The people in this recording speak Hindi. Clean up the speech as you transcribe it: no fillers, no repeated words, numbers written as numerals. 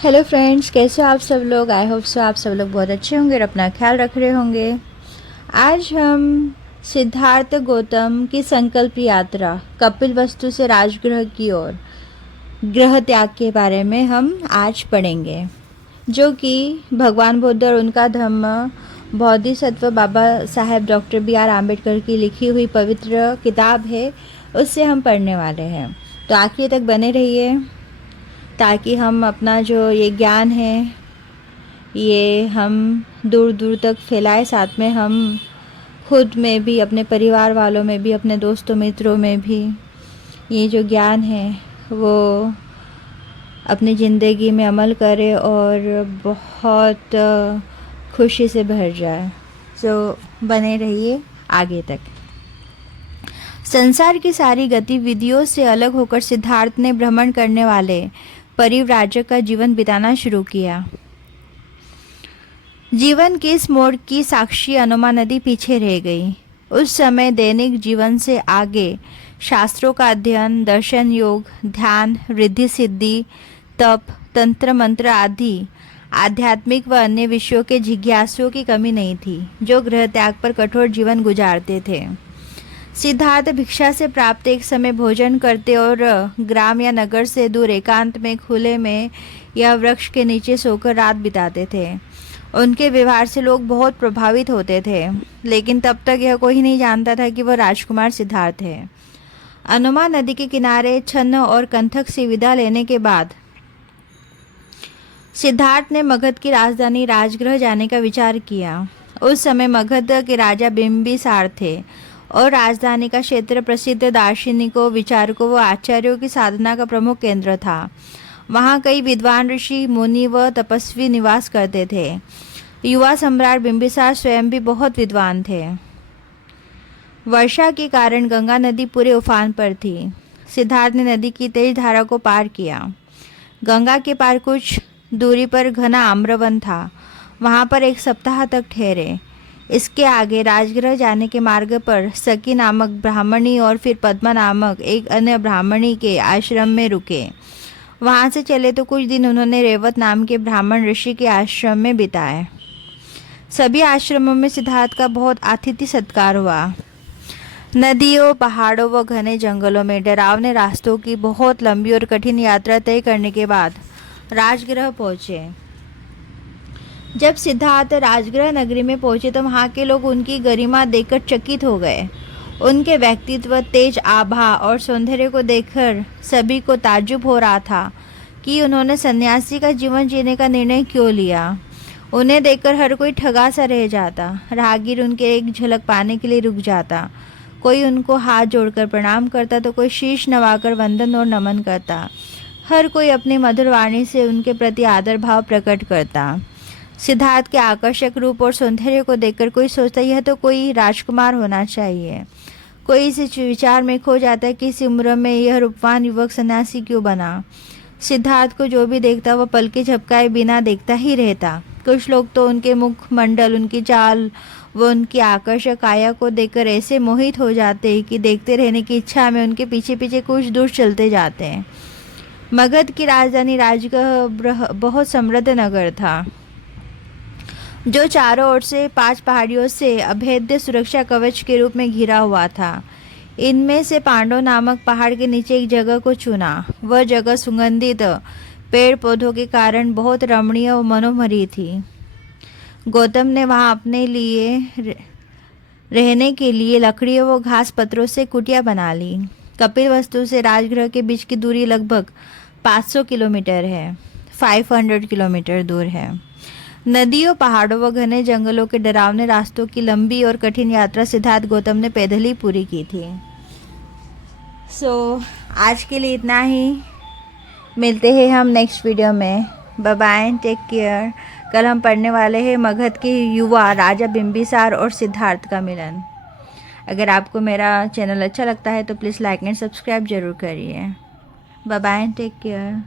हेलो फ्रेंड्स, कैसे हो आप सब लोग। आई होप सो आप सब लोग बहुत अच्छे होंगे और अपना ख्याल रख रहे होंगे। आज हम सिद्धार्थ गौतम की संकल्प यात्रा कपिलवस्तु से राजगृह की ओर ग्रह त्याग के बारे में हम आज पढ़ेंगे, जो कि भगवान बुद्ध और उनका धम्म Bodhisattva Baba Saheb doctor B are Ambedkar की लिखी हुई पवित्र किताब है। उससे हम पढ़ने वाले हैं, तो आखिर तक बने रहिए ताकि हम अपना जो ये ज्ञान है ये हम दूर दूर तक फैलाए। साथ में हम खुद में भी, अपने परिवार वालों में भी, अपने दोस्तों मित्रों में भी ये जो ज्ञान है वो अपनी ज़िंदगी में अमल करें और बहुत खुशी से भर जाए। तो बने रहिए आगे तक। संसार की सारी गतिविधियों से अलग होकर सिद्धार्थ ने भ्रमण करने वाले परिव्राजक का जीवन बिताना शुरू किया। जीवन के इस मोड़ की साक्षी अनुमा नदी पीछे रह गई। उस समय दैनिक जीवन से आगे शास्त्रों का अध्ययन, दर्शन, योग, ध्यान, रिद्धि सिद्धि, तप, तंत्र मंत्र आदि आध्यात्मिक व अन्य विषयों के जिज्ञासुओं की कमी नहीं थी, जो गृह त्याग पर कठोर जीवन गुजारते थे। सिद्धार्थ भिक्षा से प्राप्त एक समय भोजन करते और ग्राम या नगर से दूर एकांत में, खुले में या वृक्ष के नीचे सोकर रात बिताते थे। उनके व्यवहार से लोग बहुत प्रभावित होते थे, लेकिन तब तक यह कोई नहीं जानता था कि वह राजकुमार सिद्धार्थ है। अनुमा नदी के किनारे छन्न और कंथक से विदा लेने के बाद सिद्धार्थ ने मगध की राजधानी राजगृह जाने का विचार किया। उस समय मगध के राजा बिंबिसार थे और राजधानी का क्षेत्र प्रसिद्ध दार्शनिकों, विचारकों व आचार्यों की साधना का प्रमुख केंद्र था। वहाँ कई विद्वान ऋषि, मुनि व तपस्वी निवास करते थे। युवा सम्राट बिंबिसार स्वयं भी बहुत विद्वान थे। वर्षा के कारण गंगा नदी पूरे उफान पर थी। सिद्धार्थ ने नदी की तेज धारा को पार किया। गंगा के पार कुछ दूरी पर घना आम्रवन था। वहाँ पर एक सप्ताह तक ठहरे। इसके आगे राजगृह जाने के मार्ग पर सकी नामक ब्राह्मणी और फिर पद्मा नामक एक अन्य ब्राह्मणी के आश्रम में रुके। वहाँ से चले तो कुछ दिन उन्होंने रेवत नाम के ब्राह्मण ऋषि के आश्रम में बिताए। सभी आश्रमों में सिद्धार्थ का बहुत आतिथ्य सत्कार हुआ। नदियों, पहाड़ों व घने जंगलों में डरावने रास्तों की बहुत लंबी और कठिन यात्रा तय करने के बाद राजगृह पहुँचे। जब सिद्धार्थ राजगृह नगरी में पहुंचे तो वहाँ के लोग उनकी गरिमा देखकर चकित हो गए। उनके व्यक्तित्व, तेज आभा और सौंदर्य को देखकर सभी को ताज्जुब हो रहा था कि उन्होंने सन्यासी का जीवन जीने का निर्णय क्यों लिया। उन्हें देखकर हर कोई ठगा सा रह जाता। राहगीर उनके एक झलक पाने के लिए रुक जाता। कोई उनको हाथ जोड़कर प्रणाम करता तो कोई शीश नवाकर वंदन और नमन करता। हर कोई अपनी मधुर वाणी से उनके प्रति आदर भाव प्रकट करता। सिद्धार्थ के आकर्षक रूप और सौंदर्य को देखकर कोई सोचता यह तो कोई राजकुमार होना चाहिए। कोई इस विचार में खो जाता है कि इस उम्र में यह रूपवान युवक सन्यासी क्यों बना। सिद्धार्थ को जो भी देखता वह पलके झपकाए बिना देखता ही रहता। कुछ लोग तो उनके मुखमंडल, उनकी चाल व उनकी आकर्षक काया को देखकर ऐसे मोहित हो जाते हैं कि देखते रहने की इच्छा में उनके पीछे पीछे कुछ दूर चलते जाते हैं। मगध की राजधानी राजगृह बहुत समृद्ध नगर था, जो चारों ओर से 5 पहाड़ियों से अभेद्य सुरक्षा कवच के रूप में घिरा हुआ था। इनमें से पांडव नामक पहाड़ के नीचे एक जगह को चुना। वह जगह सुगंधित पेड़ पौधों के कारण बहुत रमणीय और मनोहरी थी। गौतम ने वहां अपने लिए रहने के लिए लकड़ियों व घास पत्रों से कुटिया बना ली। कपिलवस्तु से राजगृह के बीच की दूरी लगभग 500 किलोमीटर है, 500 किलोमीटर दूर है। नदियों, पहाड़ों व घने जंगलों के डरावने रास्तों की लंबी और कठिन यात्रा सिद्धार्थ गौतम ने पैदल ही पूरी की थी। आज के लिए इतना ही। मिलते हैं हम नेक्स्ट वीडियो में। Bye bye, take care. कल हम पढ़ने वाले हैं मगध के युवा राजा बिंबिसार और सिद्धार्थ का मिलन। अगर आपको मेरा चैनल अच्छा लगता है तो प्लीज़ लाइक एंड सब्सक्राइब ज़रूर करिए। Bye bye, take care.